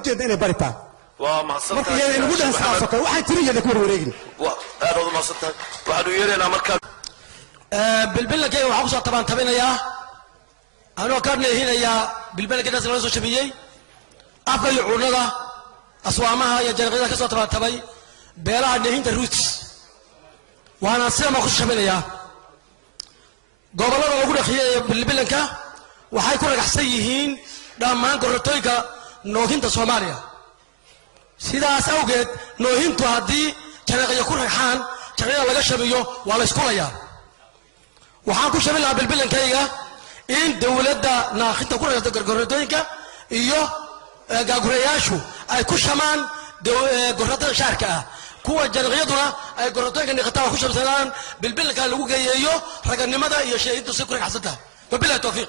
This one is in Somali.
ujeeda inay baritaan ومحصلتها marka iyada lagu dhaansaasoo kale waxay tiriyada ku wareegin aad mahadsantahay waxaanu yeelaynaa markaa bilbilkayga waxaan kusoo tabaantabinayaa anoo ka neehinayaa bilbilkaydaas laga soo shabiyey afka iyo cuurnada aswaamaha iyo janaqyada ka soo tabaantabay beelaha neehinta roots waana sida ma ku shabinayaa gobollada lagu dhaqiyay bilbilanka waxay ku ragaxsan yihiin dhammaan gorotooyinka noohinta Soomaaliya sidaas awgeed noohintu haddii janaqyo ku ragxaan janaqyada laga shabiyo waa la isku layaa waxaan ku shabin lahaa bilbilankayga in dawladda naaqinta ku ragxda gorotooyinka iyo gaagurayaashu ay ku shamaan gorada shaarka ah kuwa janaqyaduna ay gorotooyinka niqataa ku shabsadaan bilbilanka lagu geeyeeyo raganimada iyo sheeyintu si ku ragxsanta wabillahi tawfiiq